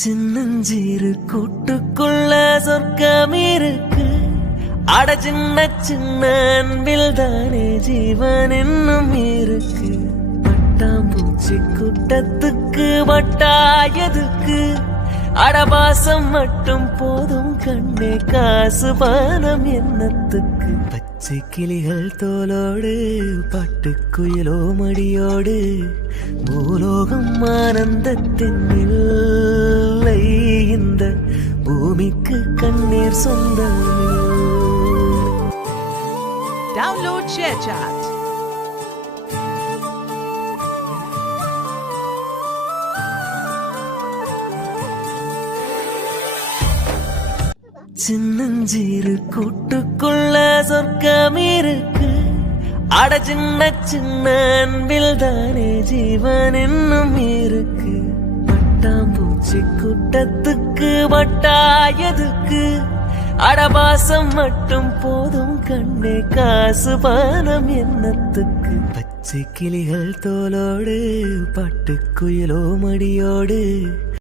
சின்னஞ்சீரு கூட்டுக்குள்ள சொர்க்கம் இருக்கு. அட சின்ன சின்ன அன்பில் தானே ஜீவன் இன்னும் இருக்கு. பட்டாம்பூச்சி கூட்டத்துக்கு வட்டாயதுக்கு அடபாசம் மட்டும் போதும் கண்ணே, காசு பானம் என்னத்துக்கு. பச்சை கிளிகள் தோலோடு பாட்டுக்குயிலோ மடியோடு பூலோகம் ஆனந்தத்தின் இல்லை. இந்த பூமிக்கு கண்ணீர் சொந்தமே. Download ShareChat. சின்னஞ்சீரு கூட்டுக்குள்ள சொர்க்கம் இருக்கு. அட சின்ன சின்ன அன்பில் தானே ஜீவன் இன்னும் இருக்கு. பட்டாம்பூச்சி கூட்டத்துக்கு வட்டாயதுக்கு அடபாசம் மட்டும் போதும் கண்ணே, காசு பானம் என்னத்துக்கு. பச்சை கிளிகள் தோலோடு பாட்டுக்குயிலோ மடியோடு